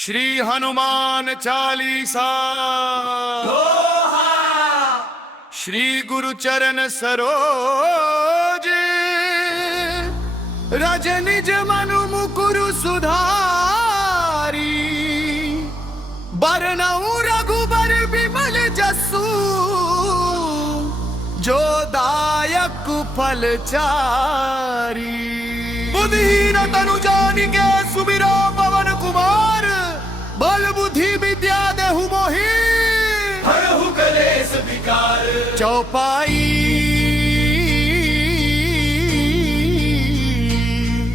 श्री हनुमान चालीसा। श्री गुरु चरण सरोज रज निज मनु मुकुरु सुधारी। बरनऊ रघुबर बिमल जसु जो दायक फल चारी। बुद्धिहीन तनु जानिके सुमिरो पवन कुमार। बल बुद्धि विद्या देहु मोहि हरहु कलेस विकार। चौपाई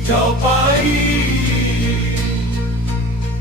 चौपाई।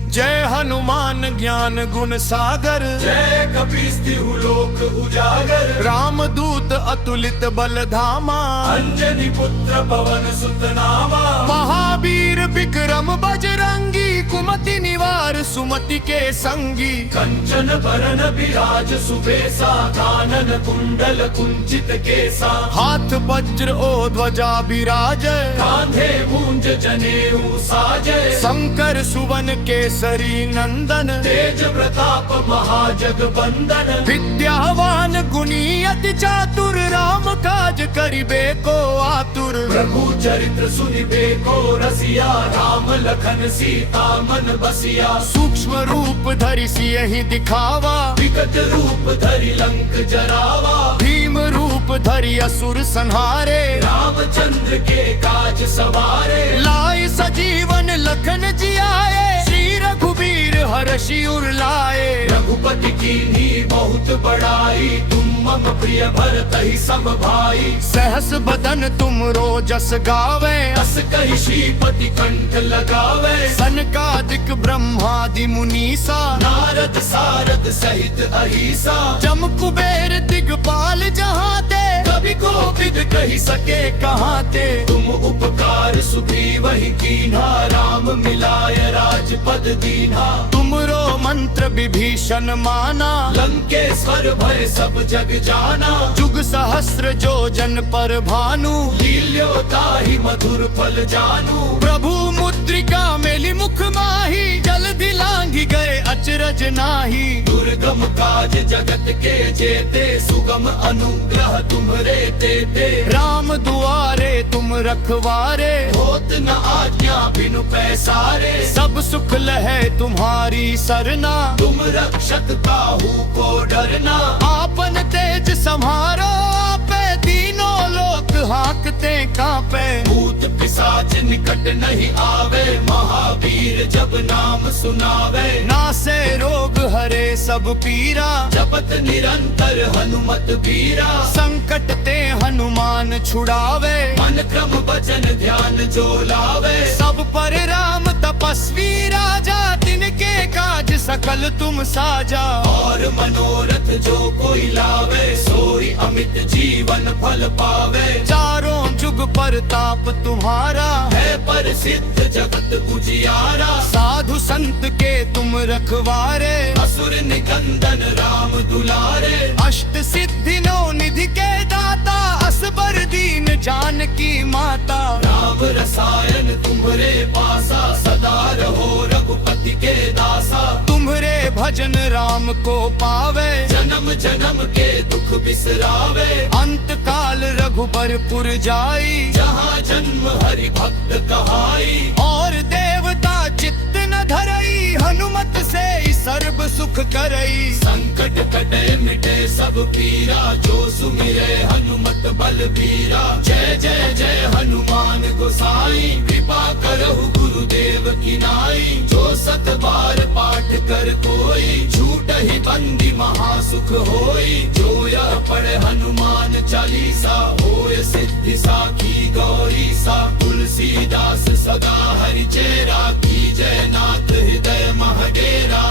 जय हनुमान ज्ञान गुण सागर। जय कपीस तिहु लोक उजागर। राम दूत अतुलित बल धामा। अंजनी पुत्र पवन सुत नामा। महावीर विक्रम बजरंगी। कुमति निवार सुमति के संगी। कंचन बरन विराज सुबेसा। कानन कुंडल कुंचित केसा। हाथ वज्र ओ ध्वजा विराज। कांधे मूंज जनेऊ साजय। शंकर सुवन केसरी नंदन। तेज प्रताप महाजगबंदन। विद्यावान गुणी अति चातुर। राम काज करिबे को आतुर। प्रभु चरित्र सुनिबे को रसिया। राम लखन सीता मन बसिया। सूक्ष्म रूप धरि सियहि दिखावा। विकट रूप धरि लंक जरावा। भीम रूप धरि असुर संहारे। रामचंद्र के काज सवारे। लाए सजीवन लखन जियाए। श्री रघुबीर हरषि उर लाए। रघुपति कीन्ही बहुत बड़ाई। तुम मम प्रिय भरतहि सम भाई। सहस बदन तुम रोजस गावे। अस कहि श्रीपति कंठ लगावे। सनकादिक ब्रह्मादि मुनीसा। नारद सारद सहित अहीसा। जम कुबेर दिगपाल जहाते। कवि कोविद कहि सके कहाते। तुम उपकार सुग्रीवहि कीन्हा। राम मिलाय राजपद दीन्हा। तुमरो मंत्र विभीषण माना। लंकेश्वर भय सब जग जाना। जुग सहस्र जो जन पर भानु। लील्योताहि मधुर फल जानू। प्रभु मुद्रिका मेलि मुख माही। जल्दी लांघि गए अचरज नाही। दुर्गम काज जगत के जेते। सुगम अनुग्रह तुम्हरे तेते। राम दुआरे तुम रखवारे। होत न आज्ञा बिनु पैसारे। सब सुख लहै तुम्हारी सरना। तुम रक्षक काहू को डरना। आपन तेज सम्हारो आपे। तीनों लोक हांकते कांपे। भूत पिशाच निकट नहीं आवे। महावीर जब नाम सुनावे। नासे रोग हरे सब पीरा। जपत निरंतर हनुमत बीरा। संकट ते हनुमान छुड़ावे। मन क्रम वचन ध्यान जो लावे। सब पर राम तपस्वी राजा। तिनके काज सकल तुम साजा। और मनोरथ जो कोई लावे। सोई अमित जीवन फल पावे। चारों जुग परताप तुम्हारा। है प्रसिद्ध जगत उजियारा। साधु संत के तुम रखवारे। असुर निकंदन राम दुलारे। अष्ट सिद्धि नौ निधि के दाता। असबर दीन जानकी माता। राम रसायन तुम्हरे पासा। सदा रहो रघुपति के दासा। तुम्हरे भजन राम को पावे। जन्म जन्म के दुख बिसरावे। अंत काल रघुबरपुर जाई। जहाँ जन्म हरि भक्त कहाई। और देवता चित्त न धरई। हनुमत से सर्व सुख करई। संकट कटे मिटे सब पीरा। जो सुमिरे हनुमत बलबीरा। जय जय जय हनुमान गोसाई। कृपा करहु गुरुदेव की नाई। जो सत बार पाठ कर कोई। झूठ ही बंदी महासुख होई। जो यह पढ़े हनुमान चालीसा। होय सिद्धि साखी गौरी सा। तुलसीदास सदा हरि चेरा। की जय नाथ हृदय महडेरा।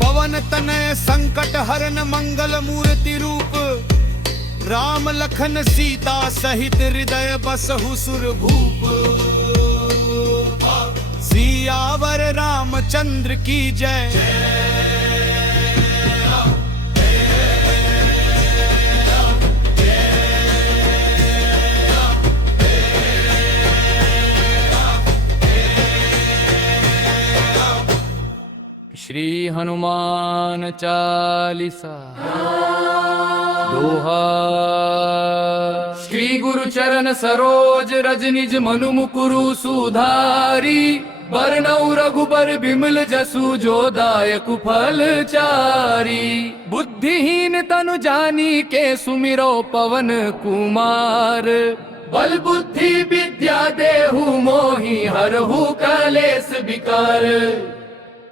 पवन तनय संकट हरन मंगल मूर्ति रूप। राम लखन सीता सहित हृदय बसहु सुर भूप। सियावर रामचंद्र की जय। श्री हनुमान चालीसा दोहा। श्री गुरु चरण सरोज रज निज मनु मुकुरु सुधारी, बरनउँ रघुबर बिमल जसु जो दायक फल चारी। बुद्धिहीन तनु जानी के सुमिरो पवन कुमार, बल बुद्धि विद्या देहु मोहि हरहु कलेस विकार।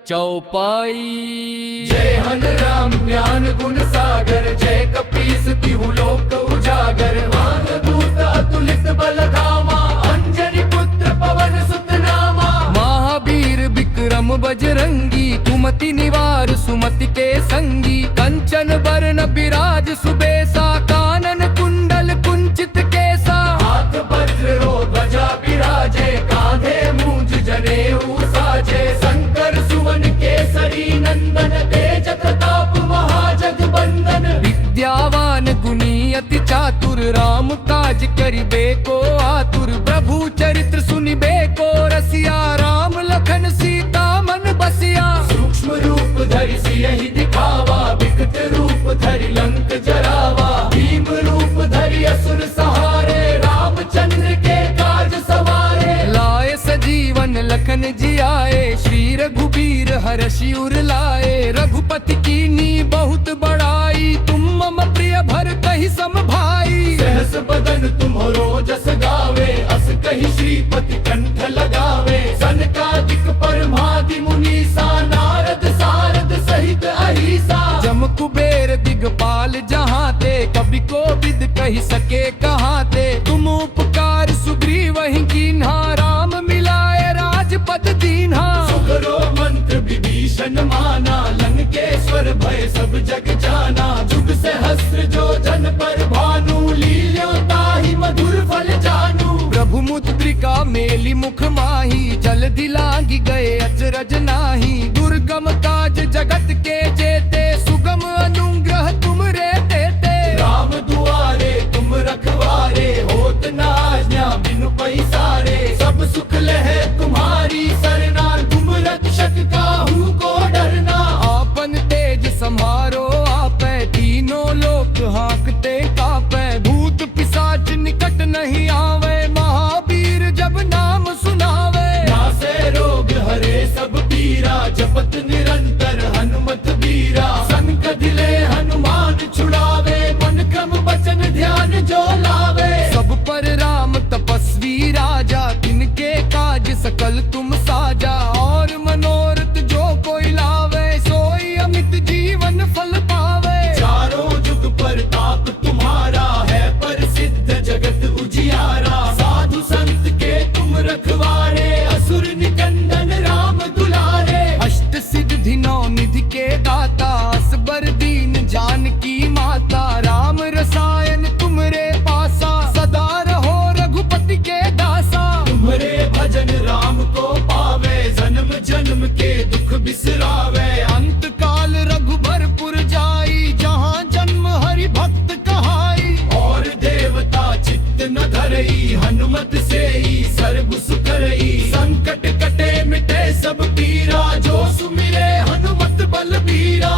चौपाई जय हन राम ज्ञान गुण सागर, जय कपीस तिहु लोक उजागर। मान दूत अतुलित बल धामा, अंजनी पुत्र पवन सुत नामा। महावीर विक्रम बजरंगी, कुमति निवार सुमति के संगी। कंचन बरन बिराज सुबेसा, कानन कुंडल कुंचित केसा। हाथ वज्र रो ध्वजा बिराजे, कांधे मूंज जनेऊ साजे। शंकर सुवन केसरी नंदन, तेज प्रताप महाजगबंदन। विद्यावान गुणी अति चातुर, राम काज करिबे को आतुर। प्रभु चरित्र सुनिबे को रसिया, राम लखन सीता मन बसिया। सूक्ष्म रूप धरि सियहि दिखावा, विकट रूप धरि लंक जरावा। भीम रूप धरि असुर सहारे, रामचंद्र के काज सवारे। लाए सजीवन लखन जियाए, श्री रघुबीर हरषि उर लाए। रघुपति कीनी बहुत बड़ाई, तुम मम प्रिय भरतहि सम भाई। सहस बदन तुम्हरो जस गावे, अस कहि श्रीपति कंठ लगावे। सनकादिक परमादि मुनीसा, नारद सारद सहित अहिसा। जम कुबेर दिगपाल जहाँ ते, कवि कोविद कहि सके कहाँ ते। तुम उपकार सुग्रीवहि कीन्हा, राम मिलाए राजपद दीन्हा। सुकरो मंत्र विभीषण माना, लंकेश्वर भय सब जग जाना। जुग सहस्त्र जो जन पर भानु, लील्यो ताहि मधुर फल जानू। प्रभु मुद्रिका मेली मुख माही, जल दिलांगी गए अचरज नाही। दुर्गम काज जगत के जेते, सुगम अनुग्रह तुम रे देते। राम दुआरे तुम रखवारे, होत न आज्ञा बिनु पैसारे। सब सुख लहे तुम्हारी सरना, तुम रक्षक काहू को डरना। आपन तेज सम्हारो आपै, तीनों लोक हाँकते कापै। भूत पिशाच निकट नहीं आवे, महावीर जब नाम सुनावे। नासे रोग हरे सब पीरा, जपत निरंतर हनुमत बीरा। संकट ले हनुमान छुड़ावे, मन क्रम वचन ध्यान जो लावे। सब पर राम तपस्वी राजा, तिनके काज सकल तुम साजा। और मनोरथ जो कोई लावे, सोई अमित जीवन फल पावे। चारों जुग पर ताप तुम्हारा है, प्रसिद्ध जगत उजियारा। साधु संत के तुम रखवारे, असुर निकंदन राम दुलारे। अष्ट सिद्धि नौ निधि के दाता, असबर दीन जानकी माता। राम रसायन तुमरे पासा, सदा रहो रघुपति के दासा। तुम्हारे भजन राम को पावे, जन्म जन्म के दुख बिसरावे। अंत काल रघुबरपुर जाई, जहाँ जन्म हरि भक्त कहाई। और देवता चित्त न धरई, हनुमत से ही सर्व सुख रई। संकट कटे मिटे सब पीरा, जो सुमिरे हनुमत बलबीरा।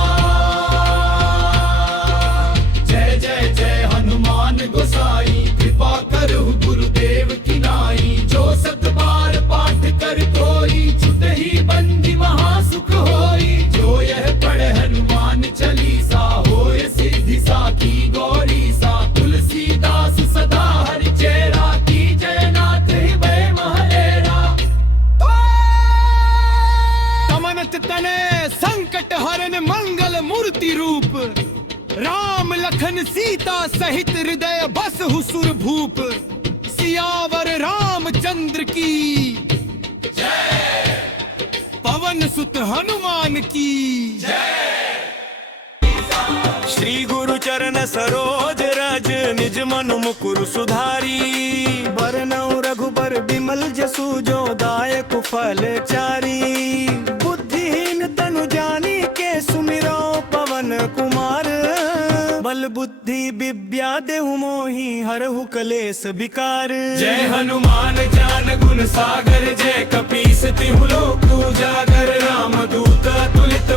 जय जय जय हनुमान गोसाई, कृपा करहु गुरुदेव की नाई। जो सत बार पाठ कर कोई, छुटहि बंदी महासुख होई। जो यह पढ़े हनुमान चालीसा, होय सिद्धि साखी गौरी सा। तुलसीदास सदा हरि चेरा, की जय नाथ हृदय महलेरा। कमनत तने संकट हरन मंगल मूर्ति रूप। राम लखन सीता सहित हृदय बसहु सुर भूप। सियावर रामचंद्र की जय, पवन सुत हनुमान की जय। श्री गुरु चरण सरोज रज, निज मनु मुकुरु सुधारी। बरनउँ रघुबर बिमल जसु, जो दायक फल चारी। बुद्धिहीन तनु जानी के, सुमिरो पवन कुमार। बल बुद्धि विद्या देहु मोहि, हरहु कलेस विकार। जय हनुमान ज्ञान गुण सागर, जय कपीस तिहु लोक उजागर। राम दूत अतुलित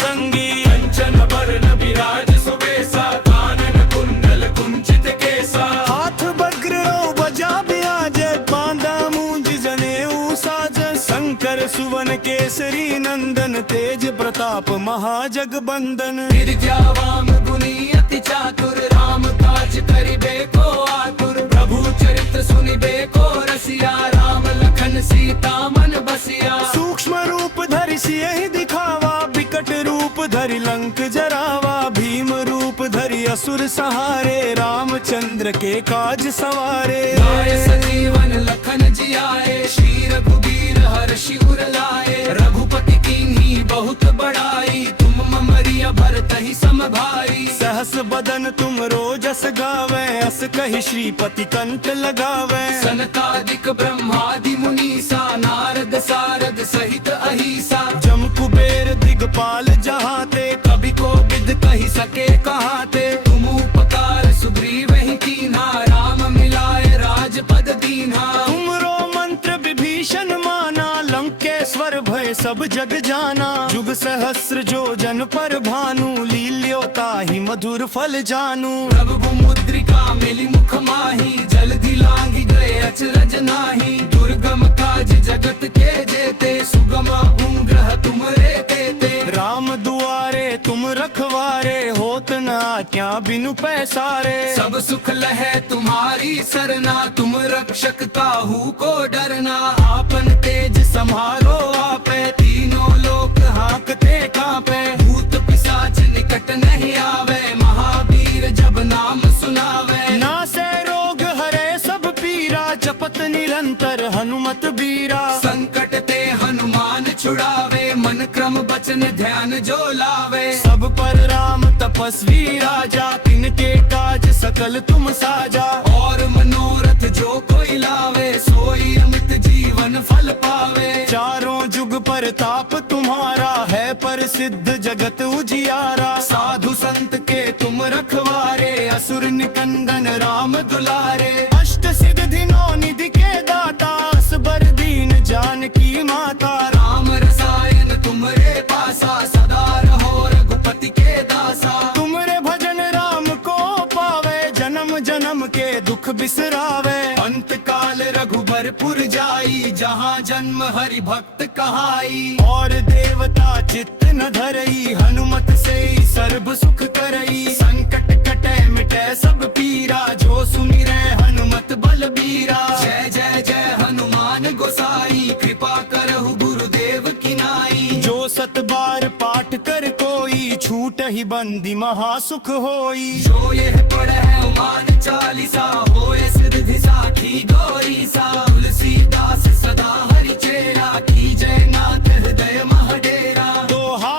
संगी कंचन बरन विराज सुबेसा कानन कुंडल कुंचित केसा हाथ बग्रो बजा ब्याजे बांधा मूंज जनेऊ साज शंकर सुवन केसरी नंदन तेज प्रताप महाजगबंदन विद्यावान गुणी अति चातुर राम काज करिबे को आतुर प्रभु चरित्र सुनिबे को रसिया राम लखन सीता मन बसिया सूक्ष्म रूप धरि सियहि दिखावा विकट रूप धरि लंक जरावा भीम रूप धरि असुर सहारे रामचंद्र के काज सवारे लाए सजीवन लखन जियाए श्री रघुबीर हर्षि उर लाए रघुपति कीन्ही बहुत बड़ाई तुम ममरिया भरतहि सम भाई सहस बदन तुम रोजस गावे अस कहि श्रीपति कंठ लगावे सनकादिक ब्रह्मादि मुनीसा नारद सारद सहित अहिसा जम कुबेर दिगपाल जहाते कभी को विद कही सके कहाते तुम उपकार सुग्रीव ही कीन्हा राम मिलाए राजपद दीन्हा तुमरो मंत्र विभीषण माना लंकेश्वर भय सब जग जाना जुग सहस्र जो जन पर भानु लील्योता ही मधुर फल जानू प्रभु मुद्रिका मिली मुख माही जल्दी लांगी गए अचरज नाही दुर्गम काज जगत के जेते सुगम अनुग्रह तुमरे तेते राम दुआरे तुम रखवारे होत न क्या बिनु पैसारे सब सुख लहे तुम्हारी सरना तुम रक्षक काहू को डरना आपन तेज संभालो आपे तीनों लोक हाकते कांपे भूत पिशाच निकट नहीं आवे महावीर जब नाम सुनावे नासे रोग हरे सब पीरा जपत निरंतर हनुमत बीरा संकट ते हनुमान छुड़ावे मन क्रम बचन ध्यान जो लावे सब पर राम तपस्वी राजा तिनके काज सकल तुम साजा और मनोरथ जो कोई लावे सोई अमित जीवन फल पावे चारों जुग पर ताप तुम्हारा है प्रसिद्ध जगत उजियारा साधु संत के तुम रखवारे असुर निकंदन राम दुलारे अष्ट सिद्धि नौ निधि के दाता असबर दीन जानकी माता राम रसायन तुमरे पासा सदा रहो रघुपति के दासा तुमरे भजन राम को पावे जन्म जन्म के दुख बिसरावे अंत काल रघुबरपुर जाई जहाँ जन्म हरि भक्त कहाई और देवता चित्त न धरई हनुमत से ही सर्व सुख करई संकट कटे मिटे सब पीरा जो सुमिरै हनुमत बलबीरा जय जय जय हनुमान गोसाई कृपा करहु गुरुदेव की नाई जो सत बार पाठ कर कोई छूट ही बंदी महासुख होई जो यह पढ़े उमान चालीसा होए सिद्धि साखी गौरी सा तुलसीदास सदा हरि चेरा की जय नाथ हृदय महडेरा दोहा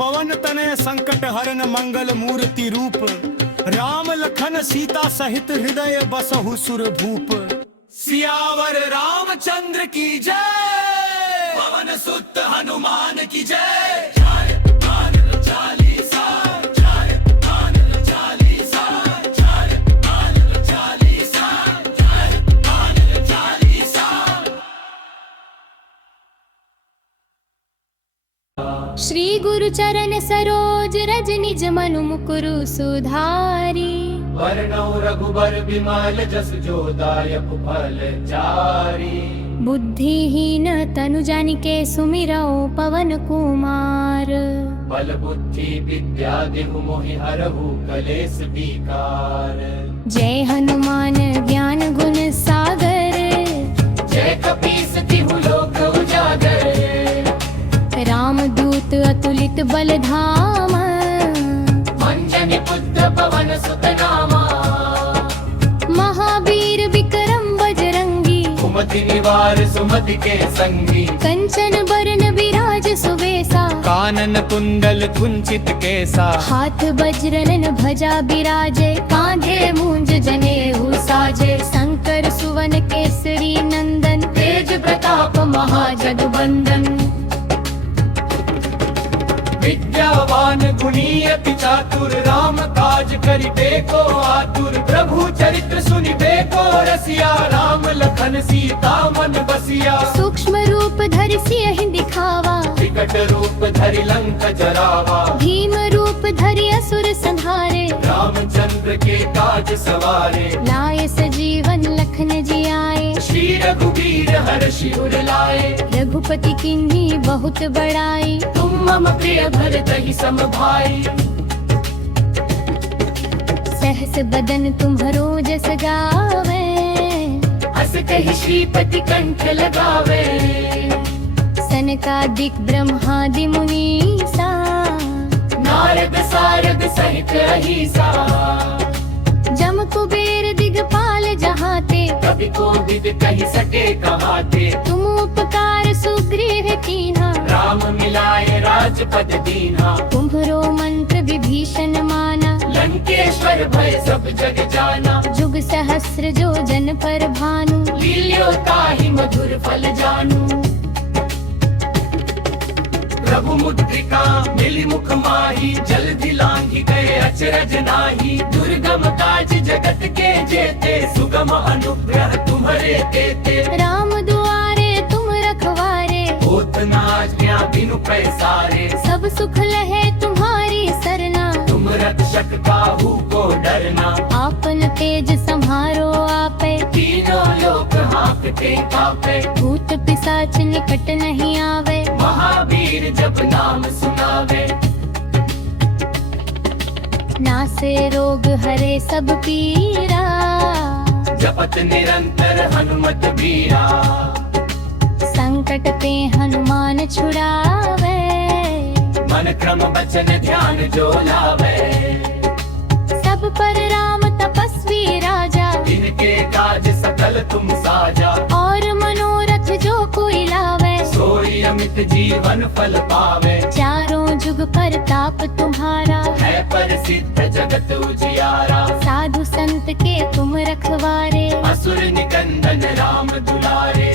पवन तनय संकट हरन मंगल मूर्ति रूप राम लखन सीता सहित हृदय बसहु सुर भूप सियावर रामचंद्र की जय पवन सुत हनुमान की जय जय हनुमान चालीसा जय हनुमान चालीसा जय हनुमान चालीसा जय हनुमान चालीसा श्री गुरु चरण सरोज रज निज मनु मुकुरु सुधारी वर्णौ रघुबर बिमल जस जो दायक फल चारी बुद्धिहीन तनु जानिके सुमिरौ पवन कुमार बल बुद्धि विद्या देहु मोहि हरहु कलेस विकार जय हनुमान ज्ञान गुण सागर जय कपीस तिहु लोक उजागर रामदूत अतुलित बल धामा अंजनी पुत्र पवन सुत नामा महावीर विक्रम बजरंगी कुमति निवार सुमति के संगी कंचन बरन विराज सुबेसा कानन कुंडल कुंचित केसा हाथ वज्रनन भजा बिराजे कांधे मूंज जनेऊ साजे शंकर सुवन केसरी नंदन तेज प्रताप महाजगबंदन विद्यावान गुणी अति चातुर राम काज करिबे को आतुर प्रभु चरित्र सुनिबे को रसिया राम लखन सीता मन बसिया सूक्ष्म रूप धरि सियहि दिखावा विकट रूप धरि लंक जरावा, भीम रूप धरि असुर संहारे, रामचंद्र के काज सवारे, लाए सजीवन लखन जी आए, श्री रघुवीर हर्षि उर लाए। रघुपति किन्हीं बहुत बड़ाई, तुम मम प्रिय भरतहि सम भाई, सहस बदन तुम्हरो जस गावे, हस कहि श्रीपति कंठ लगावे। सनकादिक ब्रह्मादि मुनीसा, नारद सारद सहित अहिसा, जम कुबेर दिगपाल जहाते, कवि कोविद कहि सके कहाते। तुम उपकार सुग्रीव कीन्हा, राम मिलाए राजपद दीन्हा, तुम्हरो मंत्र विभीषण माना, लंकेश्वर भय सब जग जाना। जुग सहस्र जो जन पर भानु, लील्यो ताहि मधुर फल जानू। प्रभु मुद्रिका मिली मुख माही, जल्दी लांघी गए अचरज नाही। दुर्गम काज जगत के जेते, सुगम अनुग्रह तुम्हारे तेते। राम दुआरे तुम रखवारे, होत न आज्ञा बिनु पैसारे। सब सुख लहे तुम्हारी सरना, तुम रक्षक काहू को डरना। आपन तेज संहारो आपे, तीनों लोक हाँकते कापे। भूत पिशाच निकट नहीं आवे, महावीर जब नाम सुनावे। नासे रोग हरे सब पीरा, जपत निरंतर हनुमत बीरा। संकट पे हनुमान छुड़ावे, मन क्रम वचन ध्यान जो लावे। सब पर राम तपस्वी राजा, इनके काज सकल तुम साजा। और मनोरथ जो कोई लावे, सोई अमित जीवन फल पावे। चारों जुग परताप तुम्हारा, है प्रसिद्ध जगत उजियारा। साधु संत के तुम रखवारे, असुर निकंदन राम दुलारे।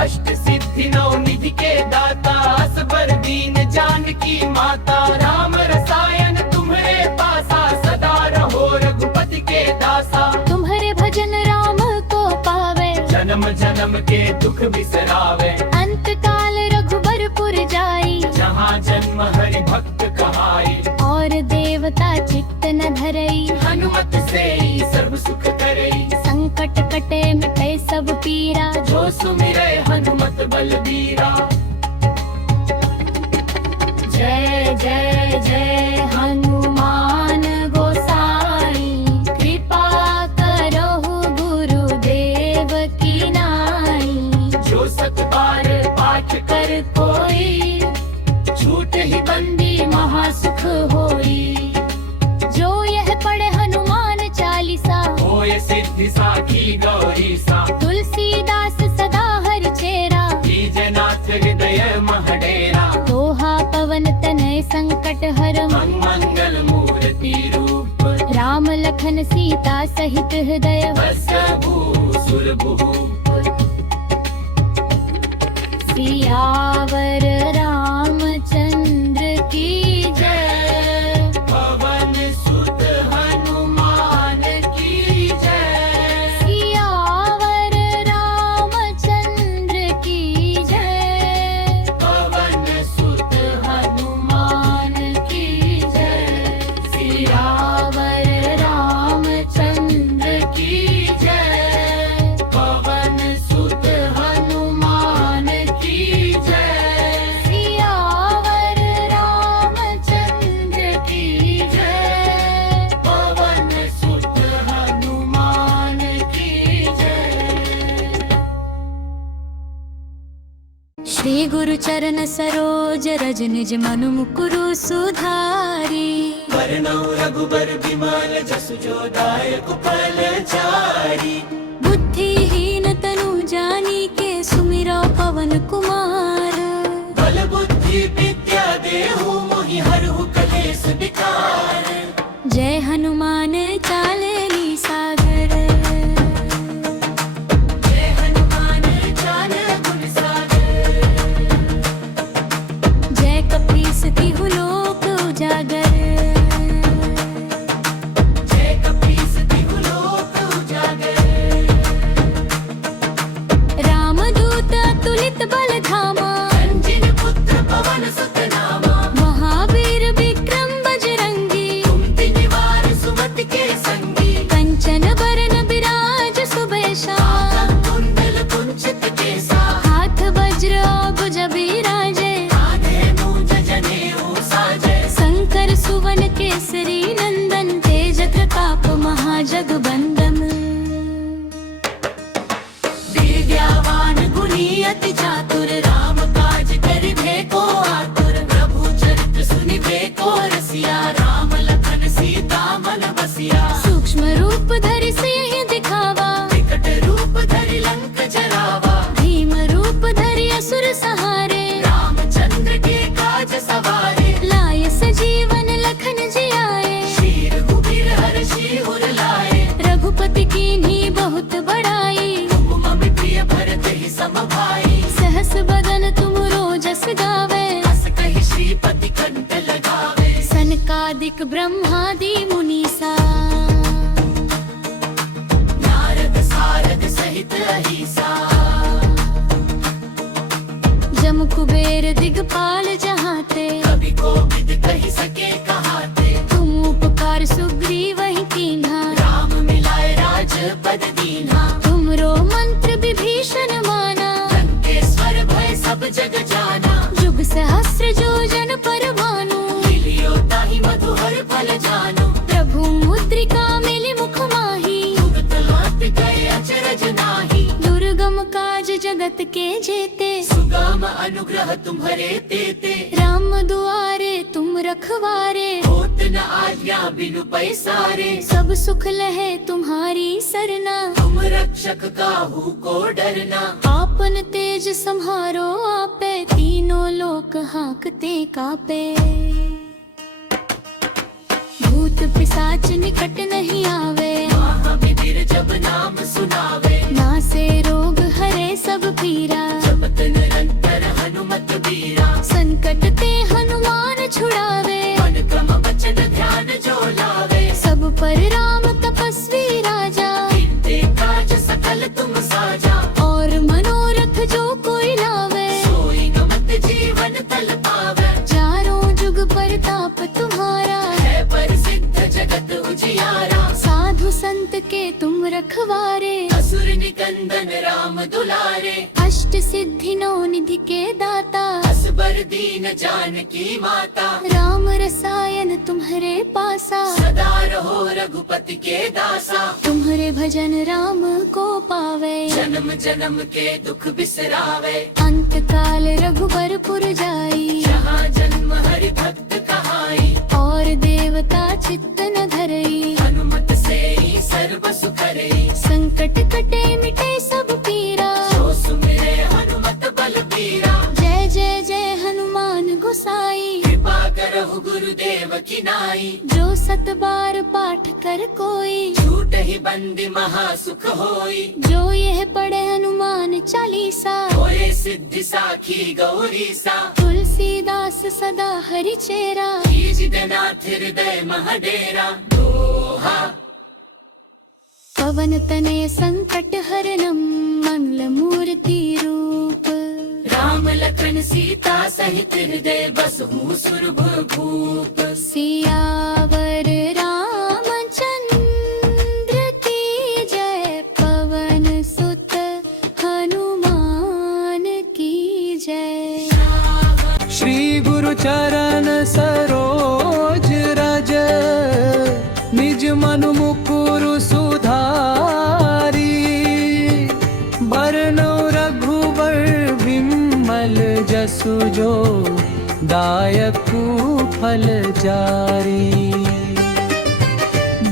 अष्ट सिद्धि नौ निधि के दाता, असबर दीन जानकी माता। राम रसायन तुम्हारे पासा, सदा रहो रघुपति के दासा। तुम्हारे भजन राम को पावे, जन्म जन्म के दुख बिसरावे। अंत काल रघुबरपुर जाई, जहाँ जन्म हरि भक्त कहाई। और देवता चित्त न धरई, हनुमत से सर्व सुख करई। संकट कटे मिटे सब पीरा, जो सुमिरै हनुमत बलबीरा। जय जय जय हनुमान गोसाई, कृपा करहु गुरुदेव की नाई। जो सत बार पाठ कर कोई, छूट ही बंदी महासुख होई। जो यह पढ़े हनुमान चालीसा, होय सिद्धि साखी गौरी सा। तुलसीदास सदा हरि चेरा, नाथ हृदय महडेरा। दोहा पवन तनय संकट हरम, मंगल मूर्ति रूप। राम लखन सीता सहित हृदय, बसहु सुरभूप। सियावर रामचंद्र की जय, पवन सुत हनुमान की जय। सियावर रामचंद्र की जय, पवन सुत हनुमान की जय। सियावर रामचंद्र की जय, पवन सुत हनुमान की जय। सियावर रामचंद्र की जय। पवन सुत हनुमान की जय। श्री गुरु चरण सरोज रज निज मनु मुकुरु सुधारी। वरनौ रघुबर बिमल जसु जो दायक फल चारी। बुद्धिहीन तनु जानी के सुमिरा पवन कुमार। बल बुद्धि विद्या देहु मोहि हरहु कलेस विकार। जय हनुमान चालेली सागर, जय हनुमान चाल गुण सागर। जय कपीस तिहु लोक उजागर। जय कपीस तिहु लोक उजागर। रामदूत अतुलित बल धाम, सनकादिक ब्रह्मादि मुनीसा, नारद सारद सहित अहिसा, जम कुबेर दिगपाल जहाँ ते, कभी को विद कही सके कहाते। तुम उपकार सुग्रीव ही कीन्हा, राम मिलाए राज पद दीन्हा, तुमरो मंत्र विभीषण माना, लंकेश्वर भय सब जग जाना। जुग सहस्र जोजन पर भानु, मिलियो ताहि मधुहर फल जानो। प्रभु मुद्रिका मिली मुख माही, जुगत लात गए अचरज नाही। दुर्गम काज जगत के जेते, सुगम अनुग्रह तुम्हरे तेते। राम दुआरे तुम रखवारे, होत न आज्ञा बिनु पैसारे। सब सुख लहे तुम्हारी सरना, तुम रक्षक काहू को डरना। आपन तेज संहारो आपे, तीनों लोक हाँकते कापे। भूत पिशाच निकट नहीं आवे, महावीर जब नाम सुनावे। नासे रोग हरे सब पीरा, जपत निरंतर हनुमत बीरा। संकट ते हनुमान छुड़ावे, मन क्रम वचन ध्यान जो लावे। सब पर राम तपस्वी राजा, कीन्ते काज सकल तुम साजा। और मनोरथ जो कोई लावे, सोई गमत जीवन तल पावे। चारों जुग परताप तुम्हारा, है प्रसिद्ध जगत उजियारा। साधु संत के तुम रखवारे, असुर निकंदन राम दुलारे। अष्ट सिद्धि नौ निधि के दाता, असबर दीन जानकी माता। राम रसायन तुम्हारे पासा, सदा रहो रघुपति के दासा। तुम्हारे भजन राम को पावे, जन्म जन्म के दुख बिसरावे। अंत काल रघुबरपुर जाई, जहाँ जन्म हरि भक्त कहाई। और देवता चित्त न धरई। हनुमत से ही सर्व सुख रही। संकट कटे मिटे सब पीरा, जो सुमिरे हनुमत बलबीरा। जय जय जय हनुमान गोसाई। कृपा करहु गुरुदेव की नाई। जो सत बार पाठ कर कोई, झूठ ही बंदी महासुख होई। जो यह पढ़े हनुमान चालीसा, होए सिद्धि साखी गौरी सा। तुलसीदास सदा हरि चेरा। नाथ हृदय महडेरा। दोहा पवन तनय संकट हरणम, मंगल मूर्ति रूप। राम लखन सीता सहित हृदय बसहु सुरभ भूप। सियावर रामचंद्र की जय, पवन सुत हनुमान की जय। श्री गुरु चरण सरोज रज, निज मनु मुकुरु सुधारी। बरनौ रघुवर विमल जसु जो, दायकु फल जारी।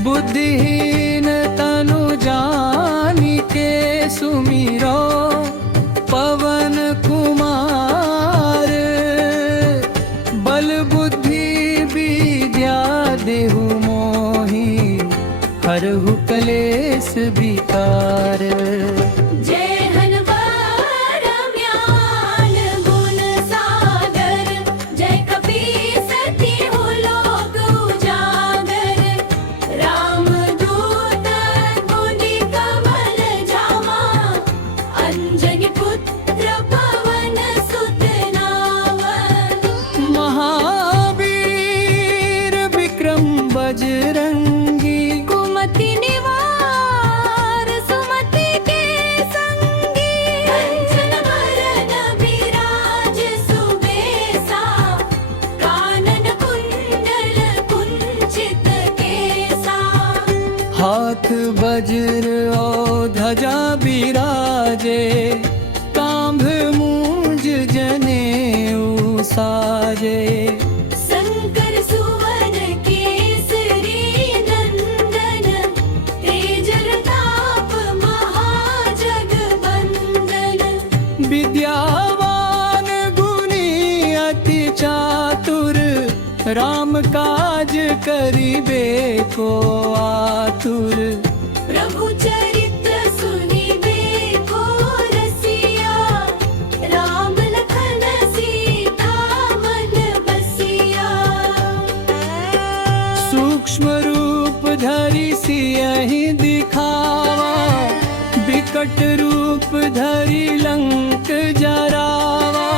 बुद्धिहीन तनु जानिके सुमिरो, पवन कुमार। बल बुद्धि विद्या देहु मोहि, हरहु कलेश विकार। जय हनुमान ज्ञान गुण सागर, जय कपीस तिहु लोक उजागर। रामदूत मुनि कमल जामा, अंजनी पुत्र पवन सुत नामन। महावीर विक्रम बजरंगी, कुमति निवार सुमति के संगी। कंचन बरन विराज सुबेसा, कानन कुंडल कुंचित केसा। हाथ वज्र और ध्वजा बिराजे, कांभ मूंज जनेऊ साजे। शंकर सुवन केसरी नंदन, तेज प्रताप महाजगवंदन। विद्यावान गुणी अति चातुर, राम काज करिबे को आतुर। प्रभु चरित्र सुनिबे को रसिया, राम लखन सीता मन बसिया। सूक्ष्म रूप धरि सियहि दिखावा, विकट रूप धरि लंक जरावा।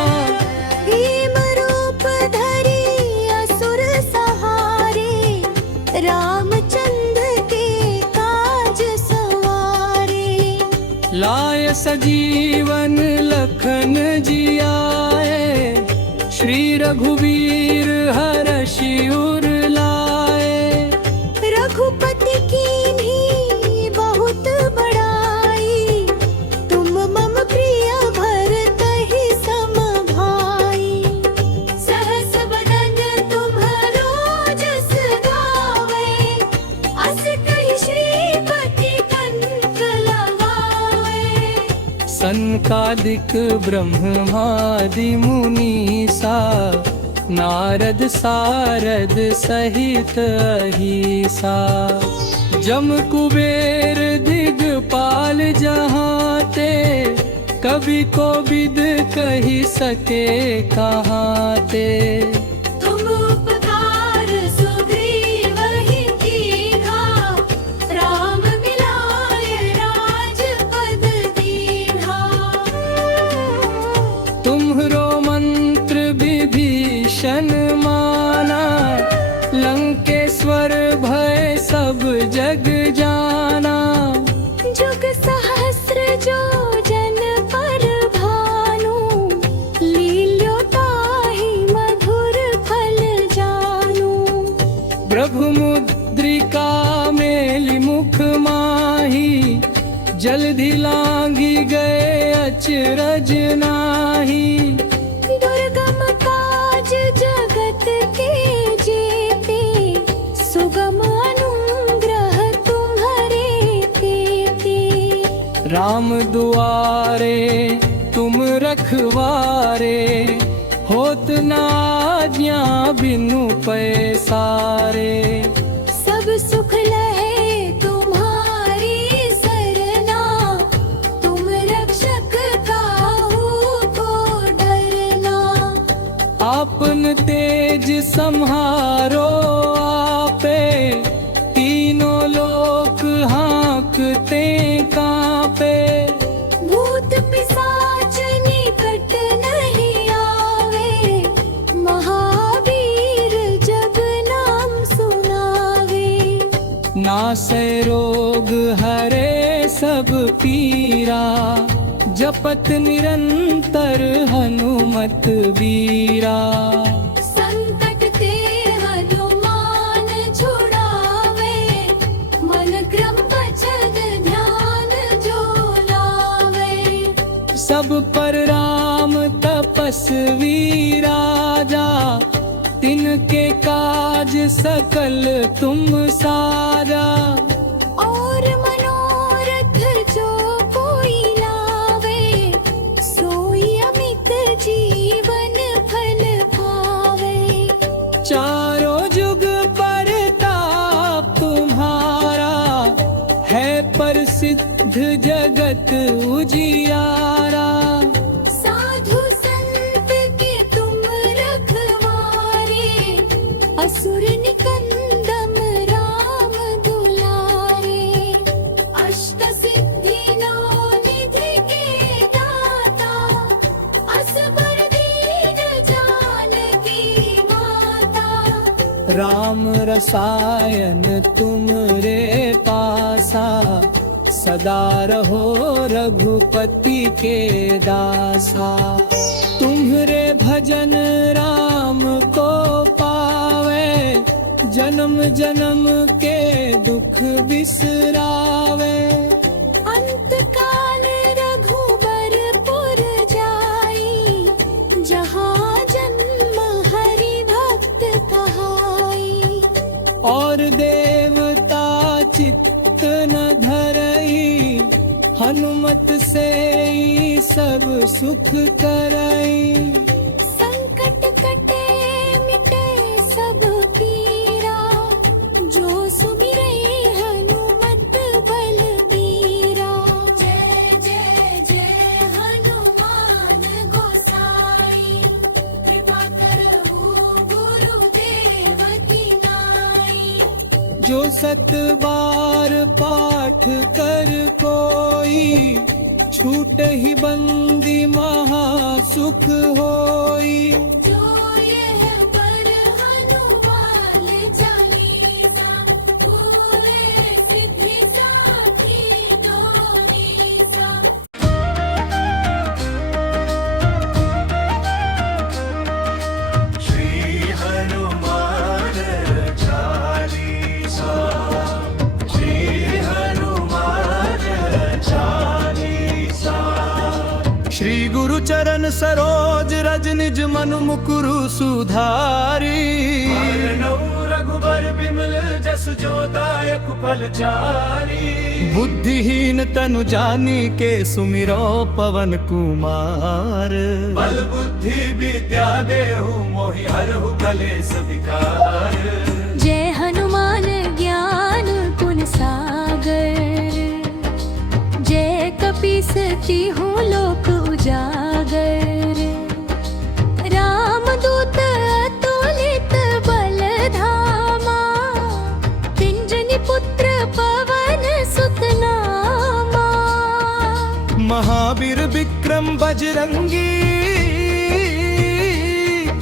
भीम रूप धरि असुर सहारे, रामचंद्र के काज सवारे। लाय सजीवन लखन जियाए, श्री रघुवीर हरषि उर लाए। रघुपति कीन्ही बहुत बड़ाई, तुम मम प्रिय भरतहि सम भाई। सहस बदन तुम्हरो जस गावे, अस कहि श्रीपति कंठ लगावे। सनकादिक ब्रह्मादि मुनीसा, नारद सारद सहित अहिसा। जम कुबेर दिगपाल जहाते, कवि कोविद कहि सके कहाते। तुम उपकार सुग्रीवहि कीन्हा, राम मिलाय राजपद दीन्हा। तुम्हरो मंत्र विभीषण माना, लंकेश्वर भय सब जग जाना। जुग सहस्र जो जन पर भानु, लील्यो ताहि मधुर फल जानु। प्रभु मुद्रिका मेलि मुख माही, जल्दी लांघी गए अचरज नाही। दुर्गम काज जगत के जेते, सुगम अनुग्रह तुम्हरे तेते। राम दुआरे तुम रखवारे, होत न आज्ञा बिनु पैसारे। सब सुख लहे तुम्हारी सरना, तुम रक्षक काहू को डरना। आपन तेज सम्हारो आपे, तीनों लोक हाँकते कांपे। भूत पिशाच निकट नहीं आवे, महावीर जब नाम सुनावे। नासै रोग हरे सब पीरा, जपत निरंतर हनुमत बीरा। संकट ते हनुमान छुड़ावे, मन क्रम वचन ध्यान जो लावे। सब पर राम तपस्वी राजा, तिनके काज सकल तुम साजा। और मनोरथ जो कोई लावे, सोई अमित जीवन फल पावे। चारों जुग परताप तुम्हारा, है प्रसिद्ध जगत उजियारा। साधु संत के तुम रखवारे, असुर निकंदम राम दुलारे। अष्ट सिद्धि नौ निधि के दाता, असबर दीन जानकी माता। राम रसायन तुमरे पासा, सदा रहो रघुपति के दासा। तुम्हरे भजन राम को पावे, जन्म जन्म के दुख बिसरावे। अंत काल रघुबरपुर जाई, जहाँ जन्म हरि भक्त कहाई। और देवता चित्त न धरई, हनुमत से ही सब सुख करई। संकट कटे मिटे सब पीरा, जो सुमिरै हनुमत बलबीरा। जय जय जय हनुमान गोसाई, कृपा करहु गुरुदेव की नाई। जो 7 बार पाठ कर कोई, छूट ही बंदी महासुख होई। जो यह पढ़ हनुमान चालीसा, भूले सिद्धि साखी गौरीसा। श्री हनुमान चालीसा, श्री हनुमान चालीसा। श्री गुरु चरण सरोज रज निज मनु मुकुरु सुधारी। रघुबर बिमल जस जो दायक फलचारी। बुद्धिहीन तनु जानिके सुमिरो पवन कुमार। बल बुद्धि विद्या देहु मोहि हरहु कलेस विकार। जय हनुमान ज्ञान गुण सागर, जय कपीस तिहुँ लोक उजागर। रामदूत अतुलित बल धामा, अंजनी पुत्र पवन सुत नामा। महावीर विक्रम बजरंगी,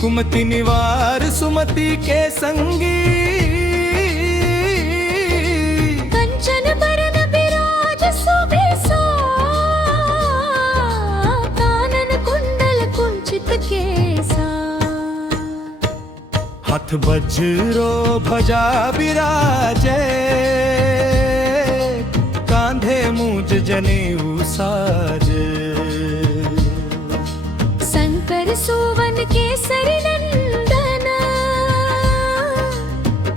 कुमति निवार सुमति के संगी। कंचन बरन बिराज सुबेसा, कानन कुंडल कुंचित केसा। हाथ वज्रो ध्वजा विराजे, कांधे मूंज जनेऊ साजे। शंकर सुवन केसरी नंदन,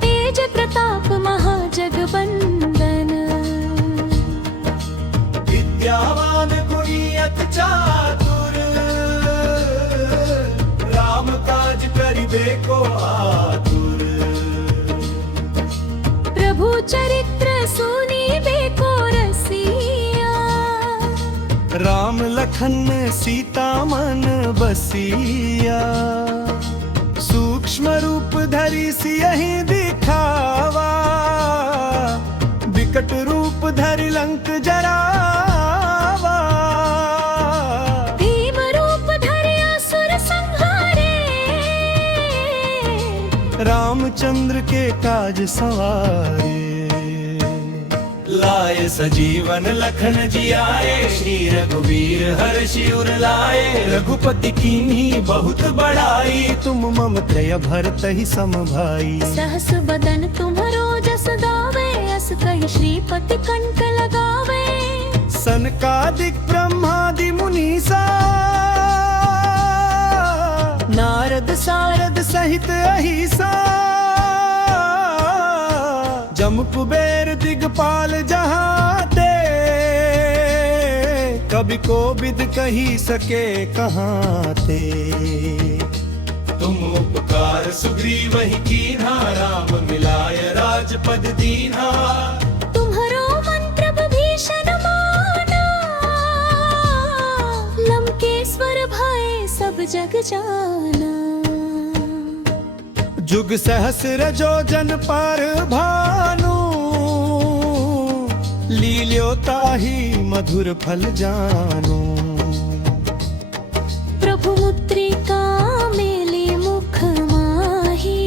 तेज प्रताप महाजगबंदन। विद्यावान गुणी अति चातुर, राम काज करिबे को आतुर। प्रभु चरित्र सुनिबे को रसिया, राम लखन सीता मन बसिया। सूक्ष्म रूप धरि सियहि दिखावा, विकट रूप धरि लंक जरावा। भीम रूप धरि असुर संहारे, रामचंद्र के काज सवारे। लाए सजीवन लखन जियाए, श्री रघुवीर हर्षि उर लाए। रघुपति कीन्ही बहुत बड़ाई, तुम मम त्रय भरत ही सम भाई। सहस बदन तुम्हरो जस गावे, अस कहि श्रीपति कंठ लगावे। सनकादिक ब्रह्मादि मुनीसा, नारद सारद सहित अहिसा। जम कुबेर दिगपाल जहाते, कवि को विद कही सके कहाँ ते। तुम उपकार सुग्रीव ही कीन्हा, राम मिलाय राजपद दीन्हा। तुम्हरो मंत्र विभीषण माना, लंकेश्वर भय सब जग जाना। जुग सहस्र जो जन पर भानु, लील्योताहि मधुर फल जानू। प्रभु मुद्रिका मेली मुख माही,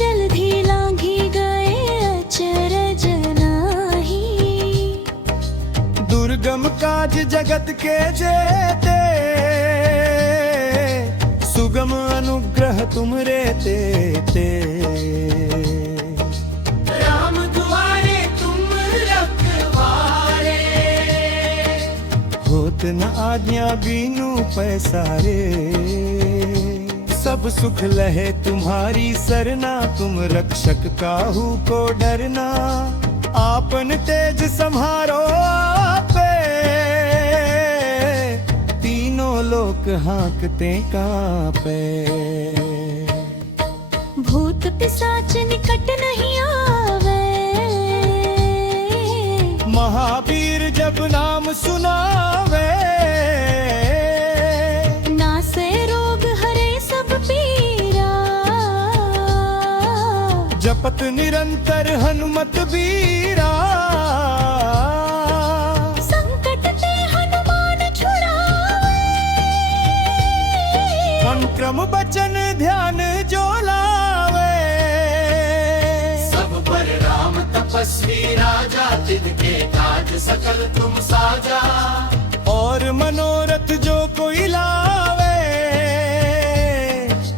जल्दी लांघी गए अचरज नाहि। दुर्गम काज जगत के जेते, सुगम अनुग्रह तुमरे ते। राम दुआरे तुम रखवारे, होत न आज्ञा बीनू पैसारे। सब सुख लहे तुम्हारी सरना, तुम रक्षक काहू को डरना। आपन तेज सम्हारो आपे, तीनों लोक हाँकते कांपे। भूत पिशाच निकट नहीं आवे, महावीर जब नाम सुनावे। नासे रोग हरे सब पीरा, जपत निरंतर हनुमत बीरा, संकट ते हनुमान छुड़ावे, मन क्रम बचन ध्यान जो लावे। सब पर राम तपस्वी राजा, तिनके काज सकल तुम साजा। और मनोरथ जो कोई लावे,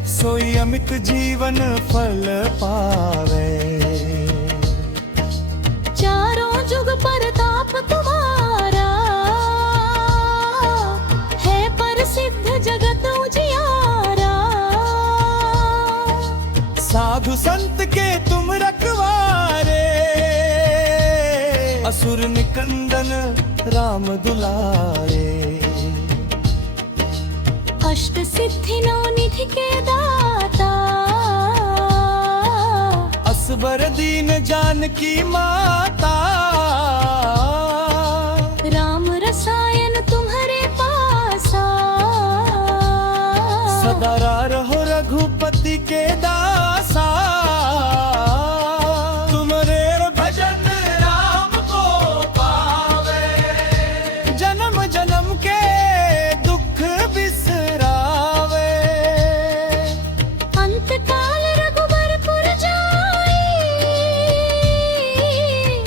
सोई अमित जीवन फल पावे। चारों जुग परताप तुम्हारा, है प्रसिद्ध जगत उजियारा। साधु संत के तुम रखवारे, असुर निकंदन राम दुलारे। अष्ट सिद्धि नौ निधि के दाता, असबर दीन जानकी माता। राम रसायन तुम्हारे पासा, सदा रहो रघुपति के दासा। तुम्हारे भजन राम को पावे, जन्म जन्म के दुख बिसरावे। अंत काल रघुबरपुर जाई,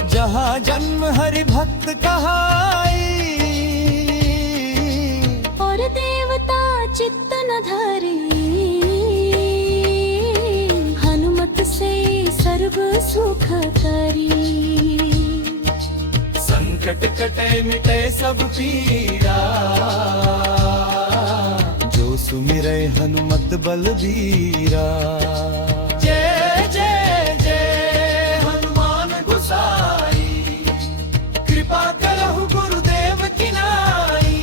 जहाँ जन्म हरि भक्त कहाई। और देवता चित्त न धरी, हनुमत से सर्व सुख करी। संकट कटे मिटे सब पीरा, जो सुमिरै हनुमत बलबीरा। जय जय जय हनुमान गोसाई, कृपा करहु गुरुदेव की नाई।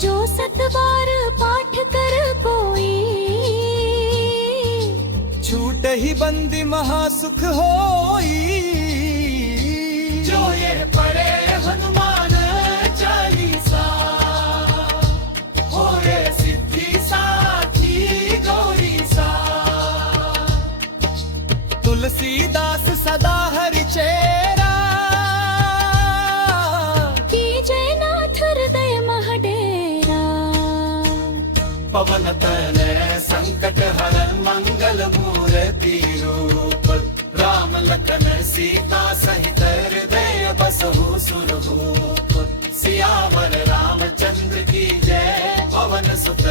जो सत बार पाठ कर कोई, छूट ही बंदी महासुख होई। जो ये पढ़े हनुमान चालीसा, होए सिद्धि साखी गौरी सा। तुलसीदास सदा हरि चेरा, की जयनाथ हृदय महडेरा। पवन तनय संकट हरन मंगल मूर्ति रूप। राम लखन सीता सहित हृदय बसहु सुरभूप। सियावर रामचंद्र की जय, पवन सुत